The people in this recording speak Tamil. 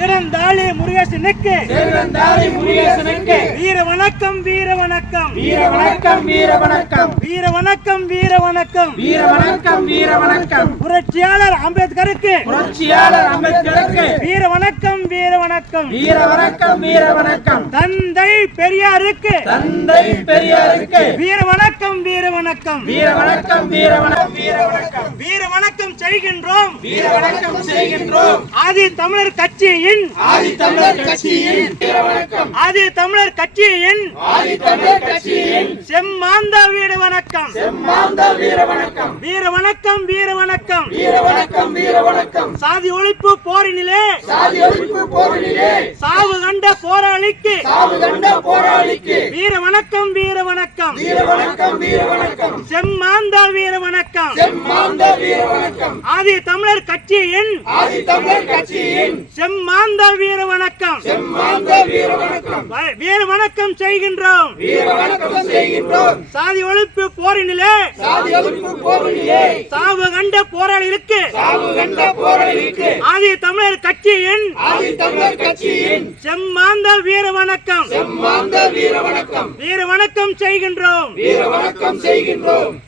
ஜெகனந்தாளி முருகேசனுக்கு. செல்வந்தாரி முருகேசனுக்கு. வீர வணக்கம் வீர வணக்கம் வீர வணக்கம் வீர வணக்கம் வீர வணக்கம் வீர வணக்கம் வீர வணக்கம் வீர வணக்கம் புரட்சியாளர் அம்பேத்கருக்கு. புரட்சியாளர் அம்பேத்கருக்கு. வீர வணக்கம் வீர வணக்கம் வீர வணக்கம் வீர வணக்கம் தந்தை பெரியாருக்கு. தந்தை பெரியாருக்கு. வீர வணக்கம் வணக்கம் வீர வணக்கம் வீர வணக்கம் வீர வணக்கம் வீர வணக்கம் செய்கின்றோம். வீர வணக்கம் செய்கின்றோம். ஆதி தமிழர் கட்சியின். ஆதி தமிழர் கட்சியின் வீர வணக்கம் ஆதி தமிழர் கட்சியின். ஆதி தமிழர் கட்சியின் செம்மாந்த வீர வணக்கம். செம்மாந்த வீர வணக்கம். வீர வணக்கம் வீர வணக்கம். வீர வணக்கம் வீர வணக்கம். சாதி ஒழிப்பு போரினிலே. சாதி ஒழிப்பு போரிலே சாவு கண்ட போராளிக்கு. சாவு கண்ட போராளிக்கு. வீர வணக்கம் வீர வணக்கம். வீர வணக்கம் வீர வணக்கம். செம்மாந்த வீர வணக்கம். செம்மாந்த வீர வணக்கம். ஆதி தமிழர் கட்சியின். ஆதி தமிழர் கட்சியின். செம்மாந்த வீர வணக்கம். செம்மாந்த வீர வணக்கம் செய்கின்றோம். வீர வணக்கம் செய்கின்றோம். சாதி ஒழிப்பு போரினிலே. சாதி ஒழிப்பு போரிலே சாவு கண்ட போராளிகளுக்கு. சாவு கண்ட போராளிக்கு ஆதி தமிழர் கட்சியின். ஆதி தமிழர் கட்சியின். செம்மாந்த வீர வணக்கம். செம்மாந்த வீர வணக்கம். வீர வணக்கம் செய்கின்றோம். வீர வணக்கம் செய்கின்றோம்.